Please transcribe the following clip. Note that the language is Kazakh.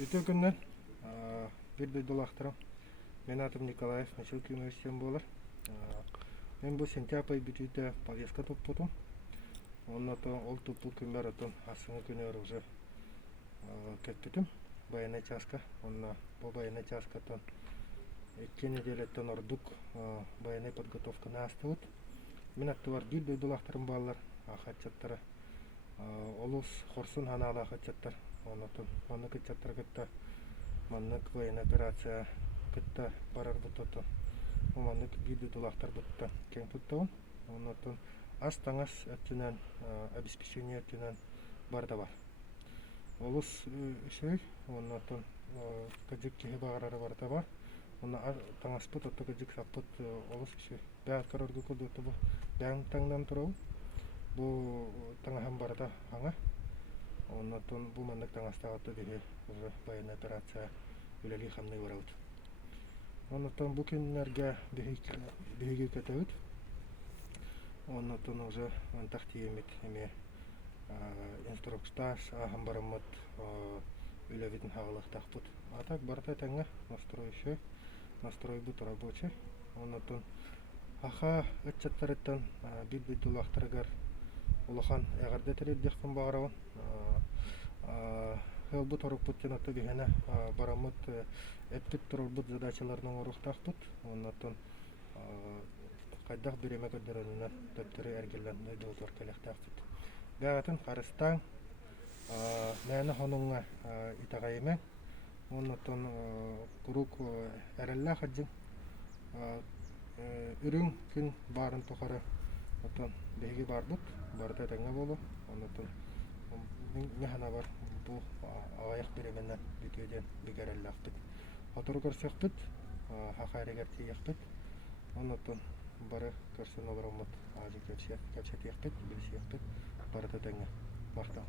Өтө күннен бир дойдулактырам. Мен атым Николаев, Мишелки университетин болар. Мен бу сентябрь бүтүтө повестка топпутум. Онното ол топпу күнбер отун асыңы күнөр уже көттүтүм. Баяна часка, онна бу баяна часкатан 2 неделеттен ордук баяна подготовканы астыбыт. Мен аттыбар бир дойдулактырым баллар, ахатчаттары. Олус хорсун ханала ахатчаттар. Онотон оны кытчаттар кытта маннык военный операция кытта барар бутотон. Маннык бир дойдулактар бутта кең туттабын. Онотон ас таңас өттүнөн обеспечение өттүнөн барда бар. Олус үшөй, онотон кыжык кихи багарары барда бар. Оны таңаспыт, отто кыжык саппыт олус үшөй. Бәғат көрөргө кылдыты бу. Бәң таңдан турабы. Бу таңахан барда аңа. Онотон бу маннык таңастагаты деге уже военная операция үлели хамны барабыт. Онотон бу күннәргә биһиге көтөбүт. Онотон уже антах тиемит эме инструктаж ахам барамат үлебитин хагалык тахпыт. Атак барта таңга настрой бут рабочий. Онотон аха өтчаттарыттан бир дулактаргар улахан ягарды терелдехтен багарабын. Хелбу торуппут жанатты бихена барамыт эптик турбут задачаларының орухтахпыт. Оннотон кайдах биреме көдөрөнүнө төптөрү эргелленди долтор келехтахпыт. Бәгатын карыстан мәне хонуңа итагайме. Оннотон курук эрелла хаджын үрүң күн барын тохары. Онтон беги барбыт, барда таңга болу. Оннотон механа бар бу аяк биременен бүтөдөн бигереллахпыт. Отуру көрсөкпүт, хахарегер тиякпыт. Оннотон бары көрсөн олоромут ажы көпсөт якпыт, билсиякпыт. Барда таңга. Мактал.